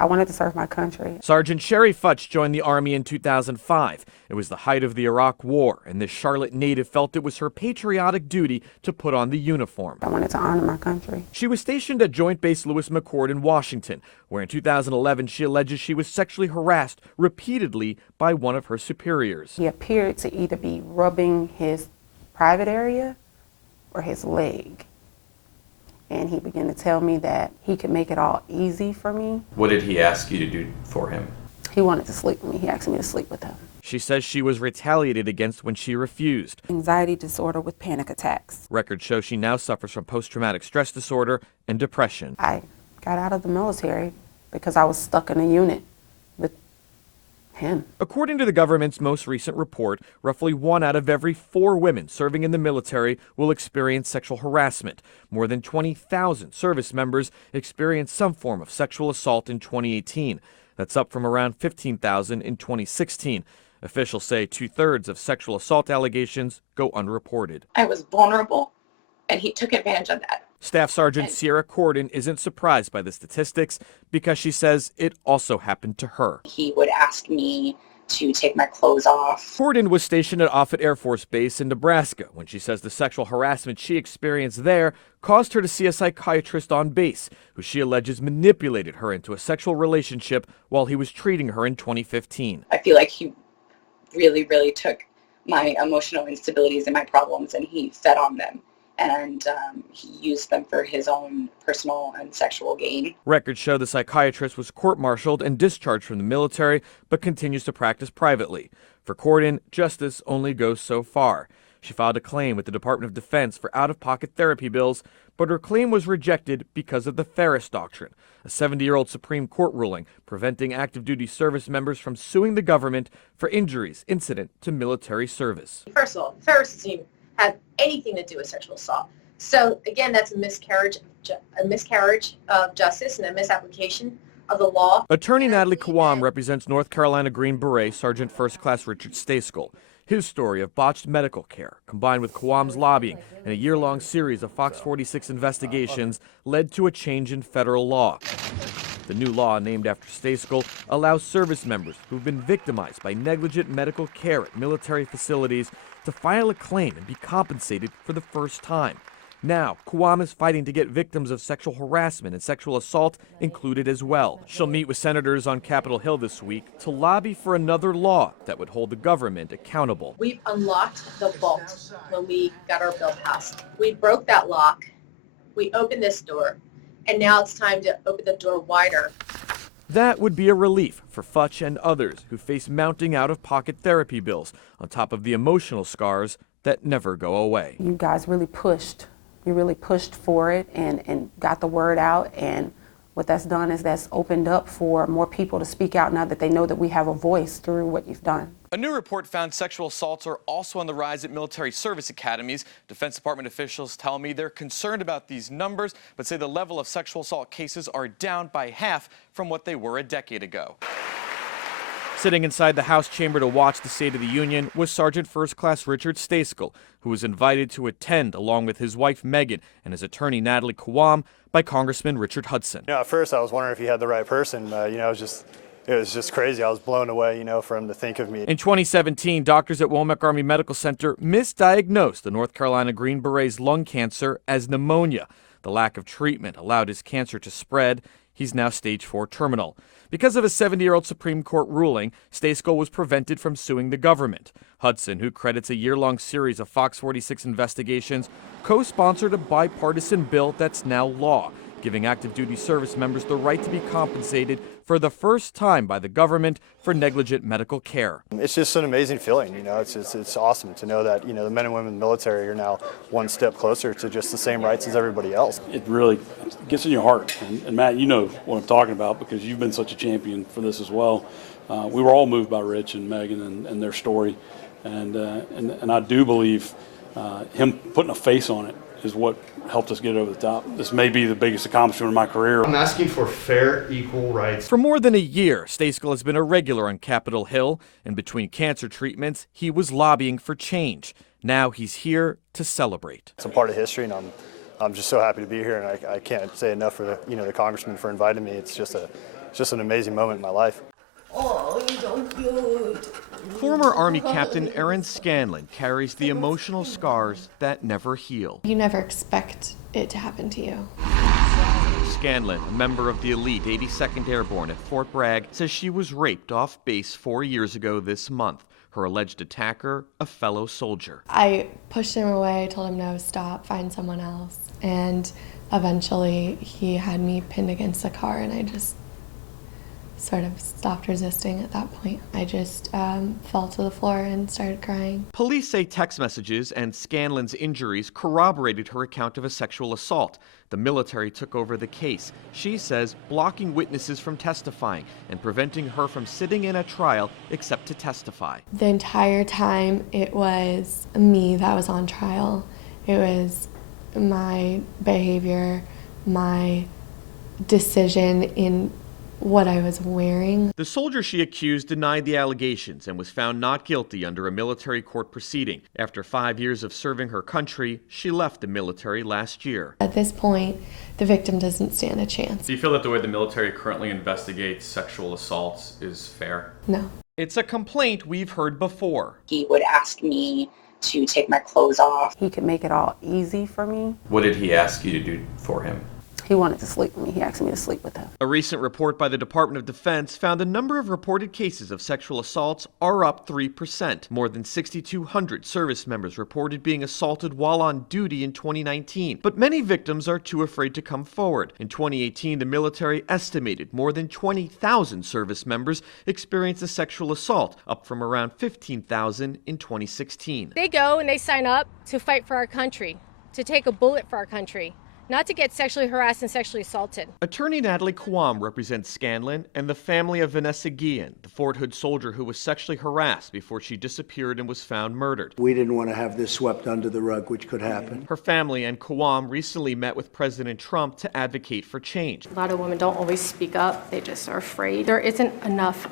I wanted to serve my country. Sergeant Sherry Futch joined the Army in 2005. It was the height of the Iraq War, and this Charlotte native felt it was her patriotic duty to put on the uniform. I wanted to honor my country. She was stationed at Joint Base Lewis McChord in Washington, where in 2011 she alleges she was sexually harassed repeatedly by one of her superiors. He appeared to either be rubbing his private area or his leg. And he began to tell me that he could make it all easy for me. What did he ask you to do for him? He wanted to sleep with me. He asked me to sleep with him. She says she was retaliated against when she refused. Anxiety disorder with panic attacks. Records show she now suffers from post-traumatic stress disorder and depression. I got out of the military because I was stuck in a unit with him. According to the government's most recent report, roughly 1 out of every 4 women serving in the military will experience sexual harassment. More than 20,000 service members experienced some form of sexual assault in 2018. That's up from around 15,000 in 2016. Officials say 2/3 of sexual assault allegations go unreported. I was vulnerable, and he took advantage of that. Staff Sergeant Sierra Corden isn't surprised by the statistics because she says it also happened to her. He would ask me to take my clothes off. Corden was stationed at Offutt Air Force Base in Nebraska when she says the sexual harassment she experienced there caused her to see a psychiatrist on base, who she alleges manipulated her into a sexual relationship while he was treating her in 2015. I feel like he really, really took my emotional instabilities and my problems, and he fed on them. And he used them for his own personal and sexual gain. Records show the psychiatrist was court-martialed and discharged from the military, but continues to practice privately. For Corden, justice only goes so far. She filed a claim with the Department of Defense for out-of-pocket therapy bills, but her claim was rejected because of the Feres Doctrine, a 70-year-old Supreme Court ruling preventing active-duty service members from suing the government for injuries incident to military service. First of all, Feres doesn't even have anything to do with sexual assault. So again, that's a miscarriage of justice and a misapplication of the law. Attorney Natalie Kawam represents North Carolina Green Beret Sergeant First Class Richard Stayskull. His story of botched medical care, combined with Kawam's lobbying and a year-long series of Fox 46 investigations, led to a change in federal law. The new law, named after Stayskull, allows service members who've been victimized by negligent medical care at military facilities to file a claim and be compensated for the first time. Now, Kawam is fighting to get victims of sexual harassment and sexual assault included as well. She'll meet with senators on Capitol Hill this week to lobby for another law that would hold the government accountable. We've unlocked the vault when we got our bill passed. We broke that lock, we opened this door, and now it's time to open the door wider. That would be a relief for Futch and others who face mounting out-of-pocket therapy bills on top of the emotional scars that never go away. You guys really pushed. You really pushed for it and got the word out, and what that's done is that's opened up for more people to speak out now that they know that we have a voice through what you've done. A new report found sexual assaults are also on the rise at military service academies. Defense Department officials tell me they're concerned about these numbers, but say the level of sexual assault cases are down by half from what they were a decade ago. Sitting inside the House chamber to watch the State of the Union was Sergeant First Class Richard Stayskull, who was invited to attend along with his wife Megan and his attorney Natalie Kawam by Congressman Richard Hudson. At first I was wondering if he had the right person. It was just crazy. I was blown away, for him to think of me. In 2017, doctors at Womack Army Medical Center misdiagnosed the North Carolina Green Beret's lung cancer as pneumonia. The lack of treatment allowed his cancer to spread. He's now stage 4 terminal. Because of a 70-year-old Supreme Court ruling, Stayskull was prevented from suing the government. Hudson, who credits a year-long series of Fox 46 investigations, co-sponsored a bipartisan bill that's now law, giving active-duty service members the right to be compensated for the first time by the government for negligent medical care. It's just an amazing feeling, it's awesome to know that, the men and women in the military are now one step closer to just the same rights as everybody else. It really gets in your heart, and Matt, you know what I'm talking about because you've been such a champion for this as well. We were all moved by Rich and Megan and their story, and I do believe him putting a face on it is what helped us get over the top. This may be the biggest accomplishment of my career. I'm asking for fair, equal rights. For more than a year, Stayskull has been a regular on Capitol Hill, and between cancer treatments, he was lobbying for change. Now he's here to celebrate. It's a part of history, and I'm just so happy to be here, and I can't say enough for the congressman for inviting me. It's just It's just an amazing moment in my life. Oh, you don't good. Former Army Captain Erin Scanlon carries the emotional scars that never heal. You never expect it to happen to you. Scanlon, a member of the elite 82nd Airborne at Fort Bragg, says she was raped off base 4 years ago this month. Her alleged attacker, a fellow soldier. I pushed him away, told him no, stop, find someone else. And eventually he had me pinned against a car, and I just sort of stopped resisting at that point. I just fell to the floor and started crying. Police say text messages and Scanlon's injuries corroborated her account of a sexual assault. The military took over the case. She says blocking witnesses from testifying and preventing her from sitting in a trial except to testify. The entire time it was me that was on trial. It was my behavior, my decision in what I was wearing. The soldier she accused denied the allegations and was found not guilty under a military court proceeding. After 5 years of serving her country, she left the military last year. At this point, the victim doesn't stand a chance. Do you feel that the way the military currently investigates sexual assaults is fair? No. It's a complaint we've heard before. He would ask me to take my clothes off. He could make it all easy for me. What did he ask you to do for him? He wanted to sleep with me. He asked me to sleep with him. A recent report by the Department of Defense found the number of reported cases of sexual assaults are up 3%. More than 6,200 service members reported being assaulted while on duty in 2019. But many victims are too afraid to come forward. In 2018, the military estimated more than 20,000 service members experienced a sexual assault, up from around 15,000 in 2016. They go and they sign up to fight for our country, to take a bullet for our country, not to get sexually harassed and sexually assaulted. Attorney Natalie Quam represents Scanlon and the family of Vanessa Guillen, the Fort Hood soldier who was sexually harassed before she disappeared and was found murdered. We didn't want to have this swept under the rug, which could happen. Her family and Quam recently met with President Trump to advocate for change. A lot of women don't always speak up. They just are afraid. There isn't enough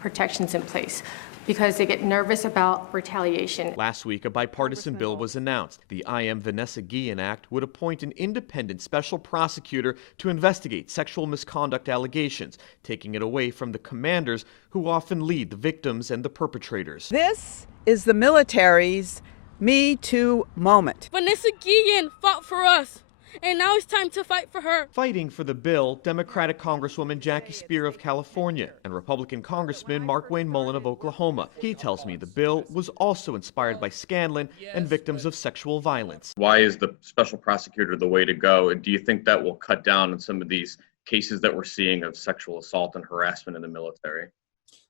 protections in place because they get nervous about retaliation. Last week, a bipartisan bill was announced. The I Am Vanessa Guillen Act would appoint an independent special prosecutor to investigate sexual misconduct allegations, taking it away from the commanders who often lead the victims and the perpetrators. This is the military's Me Too moment. Vanessa Guillen fought for us, and now it's time to fight for her. Fighting for the bill, Democratic Congresswoman Jackie Spear of California and Republican Congressman Mark Wayne Mullen of Oklahoma. He tells me the bill was also inspired by Scanlon and victims of sexual violence. Why is the special prosecutor the way to go? And do you think that will cut down on some of these cases that we're seeing of sexual assault and harassment in the military?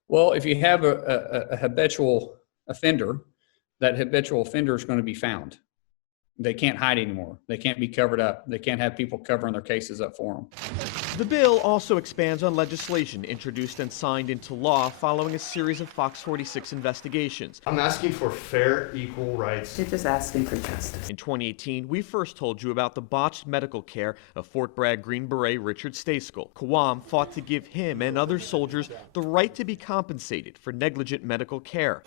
Well, if you have a habitual offender, that habitual offender is going to be found. They can't hide anymore. They can't be covered up. They can't have people covering their cases up for them. The bill also expands on legislation introduced and signed into law following a series of Fox 46 investigations. I'm asking for fair, equal rights. You're just asking for justice. In 2018, we first told you about the botched medical care of Fort Bragg Green Beret Richard Stayskill. Quam fought to give him and other soldiers the right to be compensated for negligent medical care.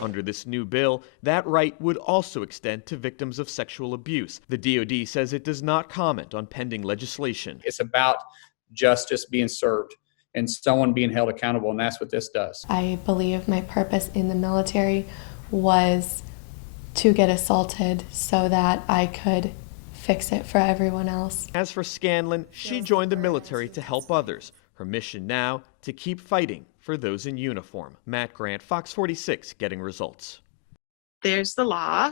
Under this new bill, that right would also extend to victims of sexual abuse. The DoD says it does not comment on pending legislation. It's about justice being served and someone being held accountable, and that's what this does. I believe my purpose in the military was to get assaulted so that I could fix it for everyone else. As for Scanlon, she joined the military to help others. Her mission now, to keep fighting for those in uniform. Matt Grant, Fox 46, Getting Results. There's the law.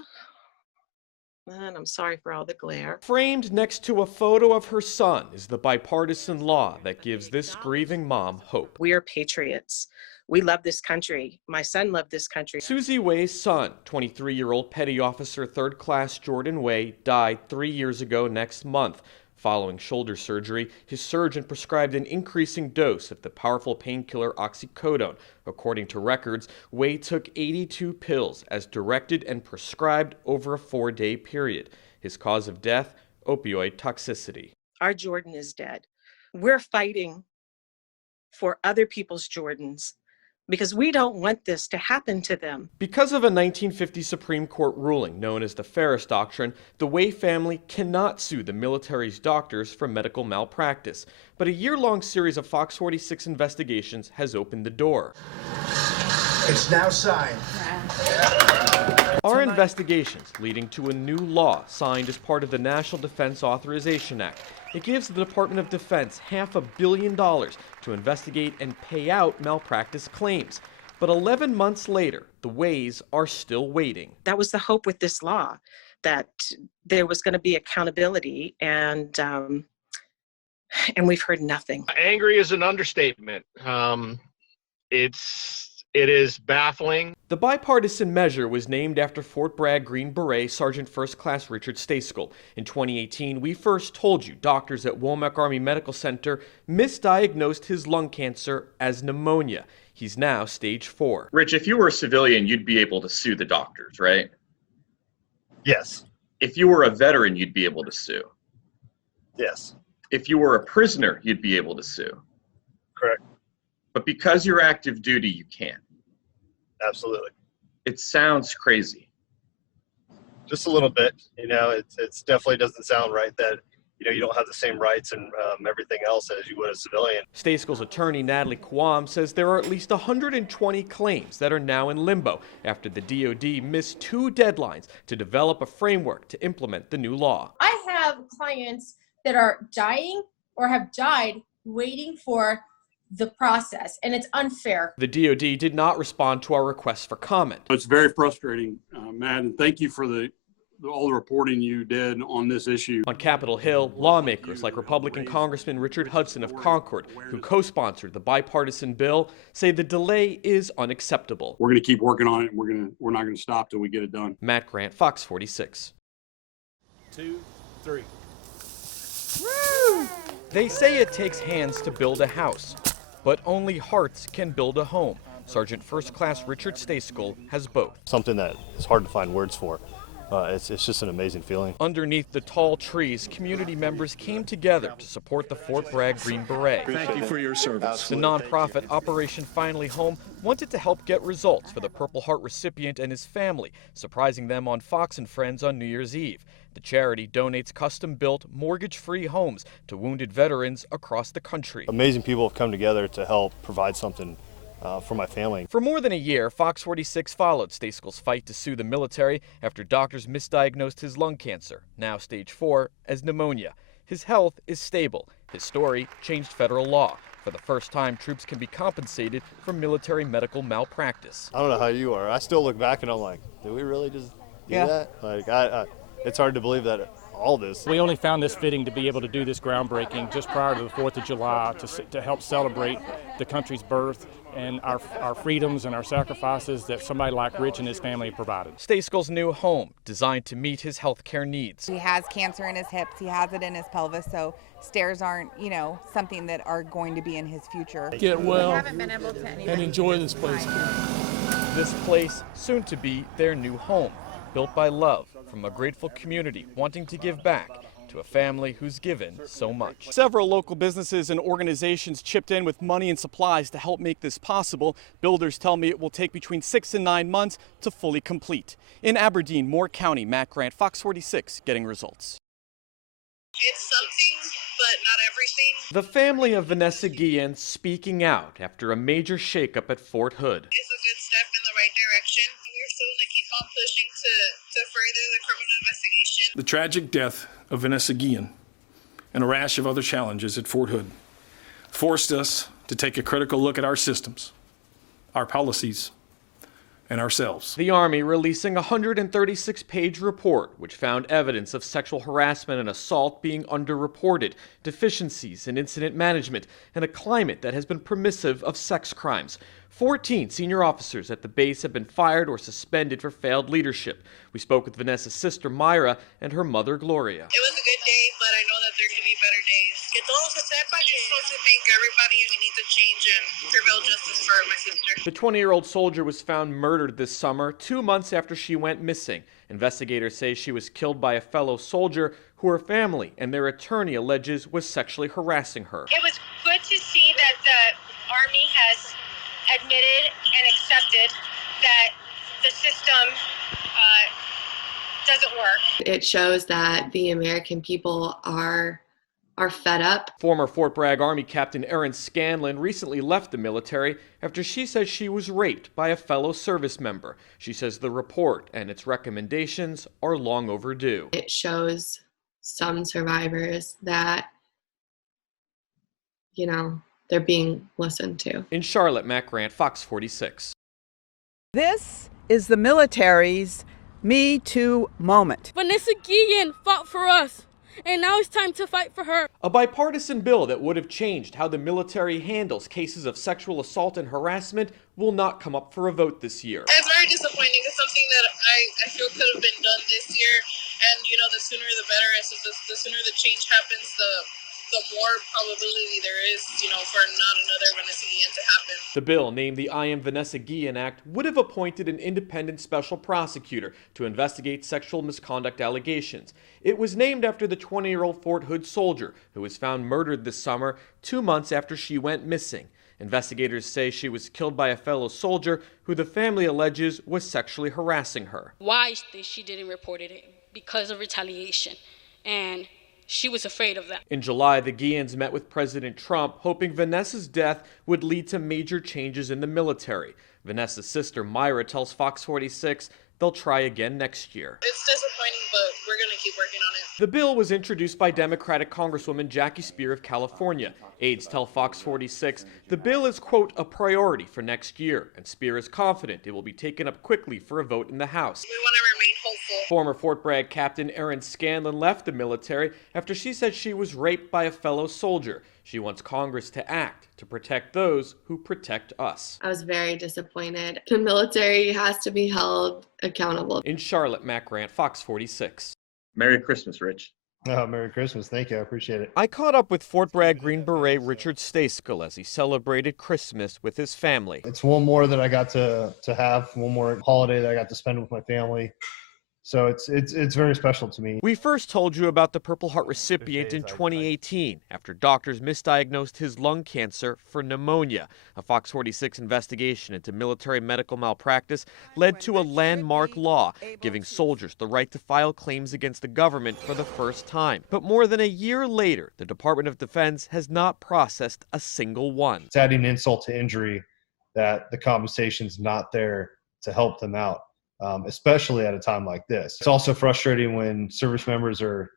And I'm sorry for all the glare. Framed next to a photo of her son is the bipartisan law that gives this grieving mom hope. We are patriots. We love this country. My son loved this country. Susie Way's son, 23-year-old Petty Officer 3rd Class Jordan Way, died 3 years ago next month. Following shoulder surgery, his surgeon prescribed an increasing dose of the powerful painkiller oxycodone. According to records, Way took 82 pills as directed and prescribed over a 4-day period. His cause of death, opioid toxicity. Our Jordan is dead. We're fighting for other people's Jordans because we don't want this to happen to them. Because of a 1950 Supreme Court ruling known as the Feres Doctrine, the Way family cannot sue the military's doctors for medical malpractice. But a year-long series of Fox 46 investigations has opened the door. It's now signed. Our investigations leading to a new law signed as part of the National Defense Authorization Act. It gives the Department of Defense $500 million to investigate and pay out malpractice claims. But 11 months later, the Ways are still waiting. That was the hope with this law, that there was going to be accountability, and we've heard nothing. Angry is an understatement. It is baffling. The bipartisan measure was named after Fort Bragg Green Beret Sergeant First Class Richard Stayskill. In 2018, we first told you doctors at Womack Army Medical Center misdiagnosed his lung cancer as pneumonia. He's now stage 4. Rich, if you were a civilian, you'd be able to sue the doctors, right? Yes. If you were a veteran, you'd be able to sue. Yes. If you were a prisoner, you'd be able to sue. Correct. But because you're active duty, you can't. Absolutely. It sounds crazy. Just a little bit. It's definitely doesn't sound right that you don't have the same rights and everything else as you would a civilian. Stayskill's attorney, Natalie Kwam, says there are at least 120 claims that are now in limbo after the DoD missed 2 deadlines to develop a framework to implement the new law. I have clients that are dying or have died waiting for the process, and it's unfair. The DoD did not respond to our request for comment. It's very frustrating, Matt, and thank you for all the reporting you did on this issue. On Capitol Hill, lawmakers like Republican Congressman Richard Hudson of Concord, who co-sponsored the bipartisan bill, say the delay is unacceptable. We're going to keep working on it, and we're not going to stop till we get it done. Matt Grant, Fox 46. 2, 3. Woo! They say it takes hands to build a house, but only hearts can build a home. Sergeant First Class Richard Stayskill has both. Something that is hard to find words for. It's just an amazing feeling. Underneath the tall trees, community members came together to support the Fort Bragg Green Beret. Thank you for your service. The nonprofit Operation Finally Home wanted to help get results for the Purple Heart recipient and his family, surprising them on Fox and Friends on New Year's Eve. The charity donates custom-built, mortgage-free homes to wounded veterans across the country. Amazing people have come together to help provide something for my family. For more than a year, Fox 46 followed Stayskill's fight to sue the military after doctors misdiagnosed his lung cancer, now stage 4, as pneumonia. His health is stable. His story changed federal law. For the first time, troops can be compensated for military medical malpractice. I don't know how you are. I still look back and I'm like, did we really just do that? Like, it's hard to believe that all this. We only found this fitting to be able to do this groundbreaking just prior to the 4th of July to help celebrate the country's birth and our freedoms and our sacrifices that somebody like Rich and his family provided. Stayskill's new home, designed to meet his health care needs. He has cancer in his hips, he has it in his pelvis, so stairs aren't, something that are going to be in his future. Get well and enjoy this place. This place, soon to be their new home, built by love from a grateful community wanting to give back to a family who's given so much. Several local businesses and organizations chipped in with money and supplies to help make this possible. Builders tell me it will take between 6 and 9 months to fully complete. In Aberdeen, Moore County, Matt Grant, Fox 46, getting results. It's something, but not everything. The family of Vanessa Guillen speaking out after a major shakeup at Fort Hood. It's a good step in the right direction. We're still going to keep on pushing to further the criminal investigation. The tragic death of Vanessa Guillen and a rash of other challenges at Fort Hood forced us to take a critical look at our systems, our policies, and ourselves. The Army releasing a 136-page report which found evidence of sexual harassment and assault being underreported, deficiencies in incident management, and a climate that has been permissive of sex crimes. 14 senior officers at the base have been fired or suspended for failed leadership. We spoke with Vanessa's sister Myra and her mother Gloria. It was a good day, but I know that there can be better days. I just want to thank everybody, and we need to change and prevail justice for my sister. The 20-year-old soldier was found murdered this summer, 2 months after she went missing. Investigators say she was killed by a fellow soldier who her family and their attorney alleges was sexually harassing her. It was good to see that the Army has admitted and accepted that the system doesn't work. It shows that the American people are fed up. Former Fort Bragg Army Captain Erin Scanlon recently left the military after she says she was raped by a fellow service member. She says the report and its recommendations are long overdue. It shows some survivors that, they're being listened to. In Charlotte, Matt Grant, Fox 46. This is the military's Me Too moment. Vanessa Guillen fought for us, and now it's time to fight for her. A bipartisan bill that would have changed how the military handles cases of sexual assault and harassment will not come up for a vote this year. It's very disappointing. It's something that I feel could have been done this year. And, the sooner the better. The sooner the change happens, the more probability there is, for not another Vanessa Guillen to happen. The bill, named the I Am Vanessa Guillen Act, would have appointed an independent special prosecutor to investigate sexual misconduct allegations. It was named after the 20-year-old Fort Hood soldier who was found murdered this summer, 2 months after she went missing. Investigators say she was killed by a fellow soldier who the family alleges was sexually harassing her. Why she didn't report it? Because of retaliation. And she was afraid of that. In July, the Guillens met with President Trump, hoping Vanessa's death would lead to major changes in the military. Vanessa's sister, Myra, tells Fox 46 they'll try again next year. It's disappointing, but we're going to keep working on it. The bill was introduced by Democratic Congresswoman Jackie Speer of California. Aides tell Fox 46 the bill is, quote, a priority for next year, and Speer is confident it will be taken up quickly for a vote in the House. We want to remain hopeful. Former Fort Bragg Captain Erin Scanlon left the military after she said she was raped by a fellow soldier. She wants Congress to act to protect those who protect us. I was very disappointed. The military has to be held accountable. In Charlotte, Matt Grant, Fox 46. Merry Christmas, Rich. Oh, Merry Christmas. Thank you. I appreciate it. I caught up with Fort Bragg Green Beret Richard Stayskull as he celebrated Christmas with his family. It's one more that I got to have, one more holiday that I got to spend with my family. So it's very special to me. We first told you about the Purple Heart recipient in 2018 after doctors misdiagnosed his lung cancer for pneumonia. A Fox 46 investigation into military medical malpractice led to a landmark law giving soldiers the right to file claims against the government for the first time. But more than a year later, the Department of Defense has not processed a single one. It's adding insult to injury that the compensation's not there to help them out. Especially at a time like this. It's also frustrating when service members are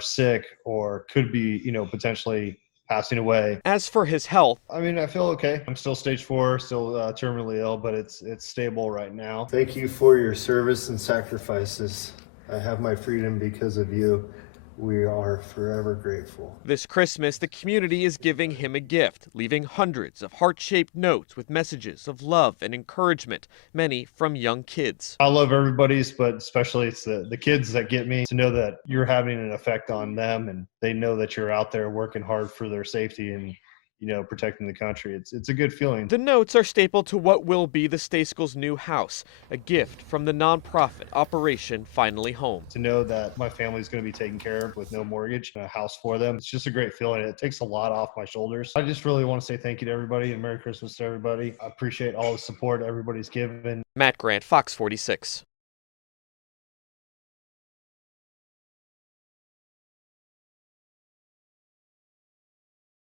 sick or could be, potentially passing away. As for his health, I mean, I feel okay. I'm still stage 4, still terminally ill, but it's stable right now. Thank you for your service and sacrifices. I have my freedom because of you. We are forever grateful. This Christmas, the community is giving him a gift, leaving hundreds of heart-shaped notes with messages of love and encouragement, many from young kids. I love everybody's, but especially it's the kids that get me to know that you're having an effect on them and they know that you're out there working hard for their safety and protecting the country. It's a good feeling. The notes are stapled to what will be the Stayskull's new house, a gift from the nonprofit Operation Finally Home. To know that my family's going to be taken care of with no mortgage and a house for them, it's just a great feeling. It takes a lot off my shoulders. I just really want to say thank you to everybody and Merry Christmas to everybody. I appreciate all the support everybody's given. Matt Grant, Fox 46.